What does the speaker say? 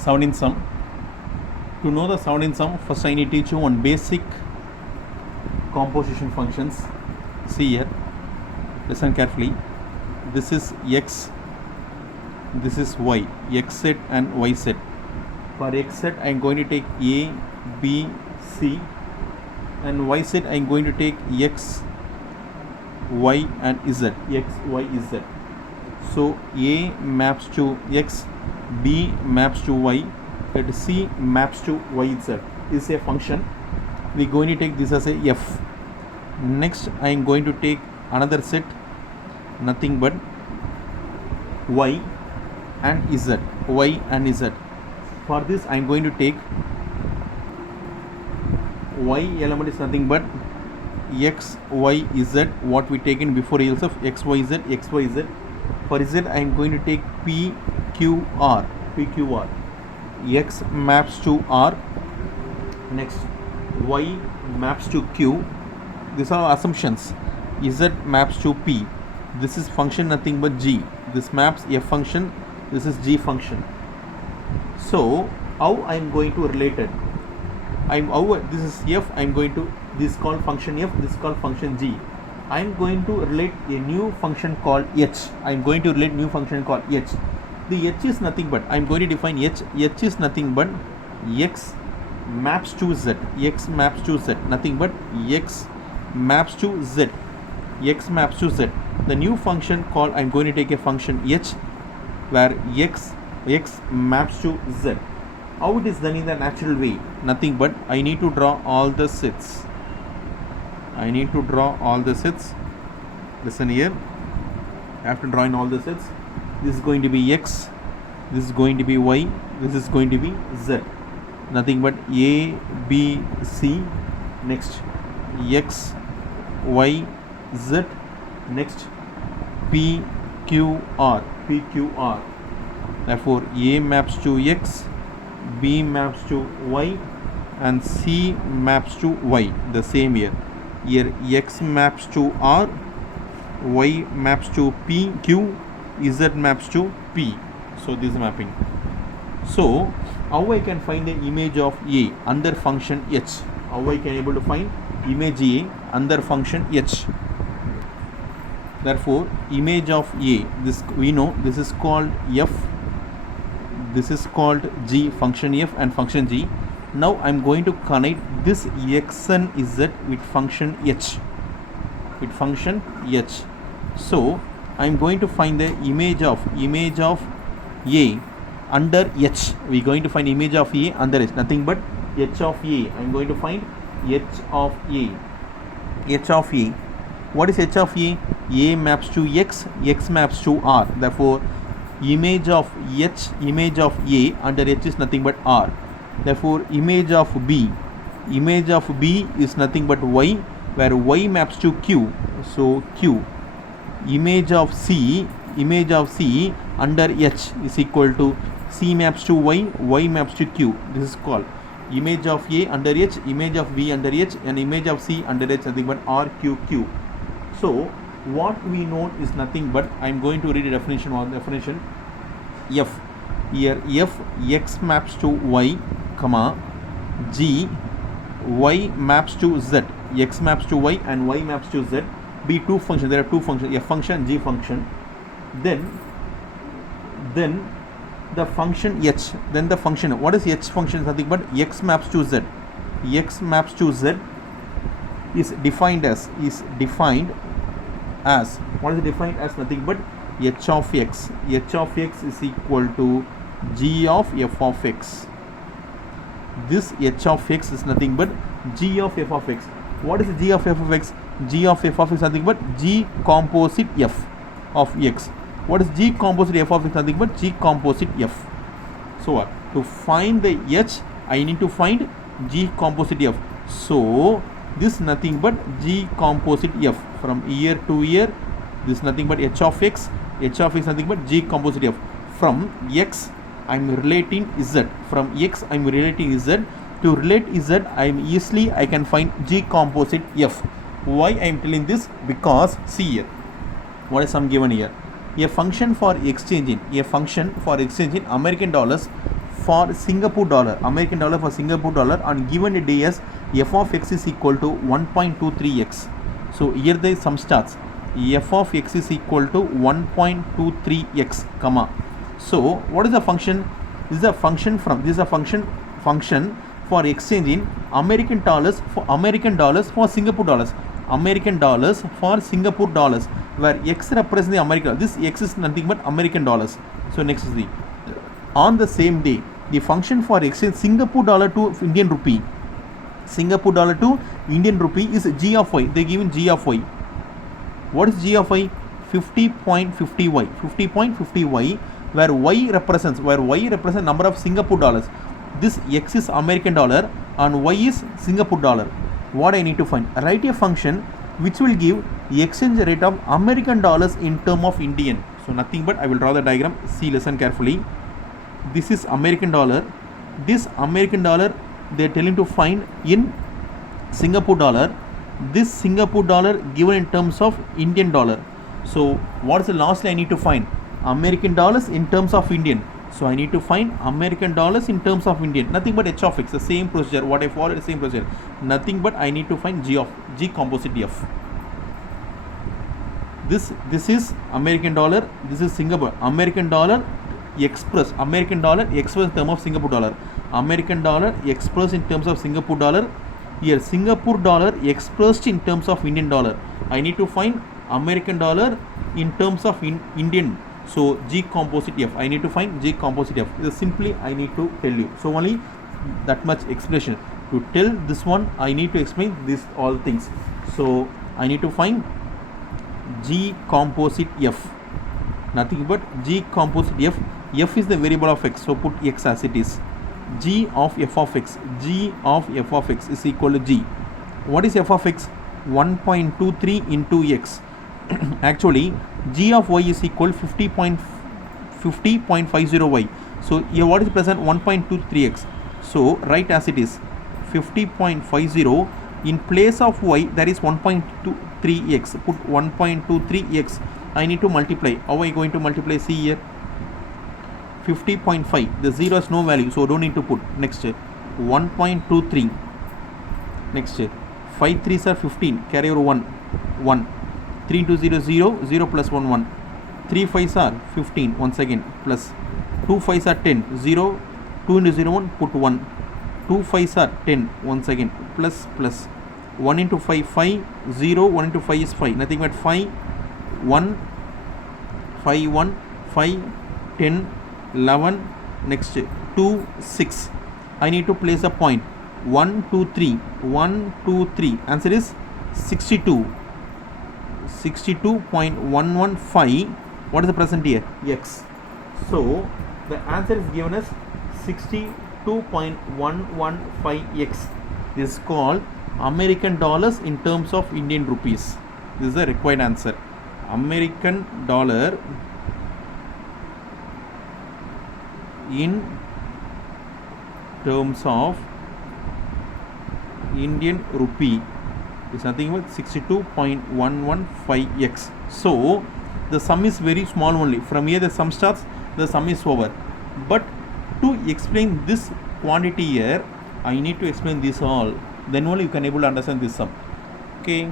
sounding sum. To know the sounding sum, first I need to teach you one basic composition functions. See here, listen carefully. This is x, this is y, x set and y set. For x set I am going to take a, b, c, and y set I am going to take x, y and z, x, y, z. So a maps to x, b maps to y, and c maps to yz is a function. We are going to take this as a f. Next I am going to take another set, nothing but y and z, y and z. For this I am going to take y element is nothing but x, y, z, what we taken before itself, x, y, z, x, y, z. For z I am going to take p, q, r, p, q, r. X maps to r. Next y maps to q. These are assumptions. Z maps to p. This is function nothing but g. This maps f function. This is g function. So how I am going to relate it? This is f. I am going to, this is called function f. This is called function g. I am going to relate a new function called h. I am going to relate new function called h. The h is nothing but, I am going to define h. H is nothing but x maps to z. X maps to z. Nothing but x maps to z. X maps to z. The new function called, I am going to take a function h where x maps to z. How it is done in the natural way? Nothing but I need to draw all the sets. I need to draw all the sets. Listen here. After drawing all the sets, this is going to be x, this is going to be y, this is going to be z. Nothing but a, b, c. Next x, y, z. Next p, q, r, p, q, r. Therefore a maps to x, b maps to y, and c maps to y. The same here. Here x maps to r, y maps to p, q, z maps to p. So this mapping. So how I can find the image of a under function h? How I can able to find image a under function h? Therefore image of a, this we know, this is called f, this is called g, function f and function g. Now I am going to connect this x and z with function h, with function h. So I am going to find the image of a under h. We are going to find image of a under h. Nothing but h of a. I am going to find h of a. H of a. What is h of a? A maps to x, x maps to r. Therefore image of h, image of a under h is nothing but r. Therefore image of b is nothing but y, where y maps to q, so q. Image of c under h is equal to c maps to y, y maps to q. This is called image of a under h, image of b under h, and image of c under h, nothing but r, q, q. So what we know is nothing but, I am going to read a definition of definition. F. Here f, x maps to y, comma, g, y maps to z. X maps to y and y maps to z. Be two functions. There are two functions, f function, g function. Then the function h. Then the function. What is h function? Nothing but x maps to z. X maps to z is defined as what is defined as? Nothing but h of x. H of x is equal to g of f of x. This h of x is nothing but g of f of x. What is g of f of x? G of f of x is nothing but g composite f of x. What is g composite f of x? Nothing but g composite f. So what? To find the h, I need to find g composite f. So this nothing but g composite f. From here to here, this is nothing but h of x. H of x nothing but g composite f. From x I am relating z. From x I am relating z. To relate z, I can find g composite f. Why I am telling this? Because see here, what is some given here? A function for exchanging American dollars for Singapore dollar, American dollar for Singapore dollar, and given a day as f of x is equal to 1.23x. So here the sum starts. F of x is equal to 1.23x, comma. So what is the function? This is a function for exchanging American dollars for Singapore dollars. American dollars for Singapore dollars, where x represents the American. This x is nothing but American dollars. So next is the on the same day, the function for exchange Singapore dollar to Indian rupee. Singapore dollar to Indian rupee is g of y. They given g of y. What is g of y? 50.50y. 50.50y, where y represents number of Singapore dollars. This x is American dollar and y is Singapore dollar. What I need to find? Write a function which will give the exchange rate of American dollars in term of Indian. So nothing but I will draw the diagram. See, listen carefully. This is American dollar. This American dollar they are telling to find in Singapore dollar. This Singapore dollar given in terms of Indian dollar. So what is the lastly I need to find? American dollars in terms of Indian. So I need to find American dollars in terms of Indian. Nothing but h of x. The same procedure. What I followed, the same procedure. Nothing but I need to find g composite f. This is American dollar. This is Singapore. American dollar express in terms of Singapore dollar. American dollar expressed in terms of Singapore dollar. Here Singapore dollar expressed in terms of Indian dollar. I need to find American dollar in terms of Indian. So g composite f. I need to find g composite f. This is simply I need to tell you. So only that much explanation. To tell this one, I need to explain this all things. So I need to find g composite f. Nothing but g composite f. F is the variable of x. So put x as it is. G of f of x. G of f of x is equal to g. What is f of x? 1.23 into x. Actually, g of y is equal 50.50y. So here what is present? 1.23x. So write as it is 50.50. In place of y there is 1.23x. Put 1.23x. I need to multiply. How are you going to multiply? See here. 50.5. The 0 has no value, so don't need to put. Next 1.23. Next 5 3s are 15. Carry over 1. 3 into 0 0. 0 plus 1 1. 3 5s are 15. Once again plus 2 5s are 10. 0. 2 into 0 1. Put 1. 2 5s are 10. Once again plus 1 into 5 5. 0. 1 into 5 is 5. Nothing but 5 1 5 1 5 10 11. Next 2 6. I need to place a point. 1 2 3. 1 2 3. Answer is 62. 62.115. What is the present here? X. So the answer is given as 62.115x. This is called American dollars in terms of Indian rupees. This is the required answer. American dollar in terms of Indian rupee is nothing but 62.115x. So the sum is very small only. From here the sum starts, the sum is over. But to explain this quantity here, I need to explain this all. Then only you can able to understand this sum. Okay.